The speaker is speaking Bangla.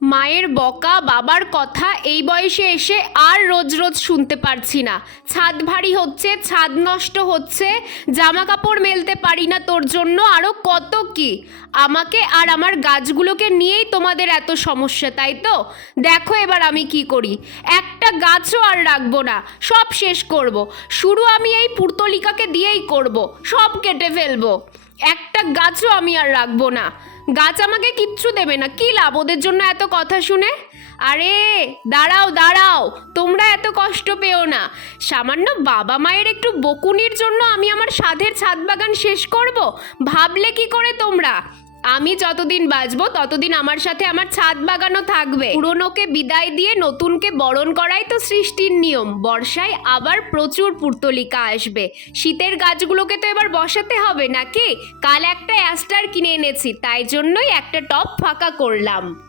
মায়ের বকা, বাবার কথা, এই বয়সে এসে আর রোজ রোজ শুনতে পারছি না। ছাদ ভারী হচ্ছে, ছাদ নষ্ট হচ্ছে জামা কাপড় মেলতে পারি না তোর জন্য আরও কত কি? আমাকে আর আমার গাছগুলোকে নিয়েই তোমাদের এত সমস্যা, তাই তো? দেখো এবার আমি কি করি। একটা গাছও আর রাখব না, সব শেষ করব। শুরু আমি এই পুর্তলিকাকে দিয়েই করব, সব কেটে ফেলব। একটা গাছও আমি আর রাখব না। গাছ আমাকে কিচ্ছু দেবে না। কি লাভ? ওদের জন্য এত কথা শুনে? আরে, দাঁড়াও দাঁড়াও। তোমরা এত কষ্ট পেও না। সামান্য বাবা মায়ের একটু বকুনির জন্য আমি আমার সাধের ছাদ বাগান শেষ করব। ভাবলে কি করে তোমরা? আমি যতদিন বাঁচবো, ততদিন আমার সাথে আমার ছাদ বাগানও থাকবে। পুরনোকে বিদায় দিয়ে নতুনকে বরণ করাই তো সৃষ্টির নিয়ম। বর্ষায় আবার প্রচুর পুর্তলিকা আসবে। শীতের গাছগুলোকে তো এবার বসাতে হবে নাকি? কাল একটা অ্যাস্টার কিনে এনেছি, তাই জন্যই একটা টপ ফাঁকা করলাম।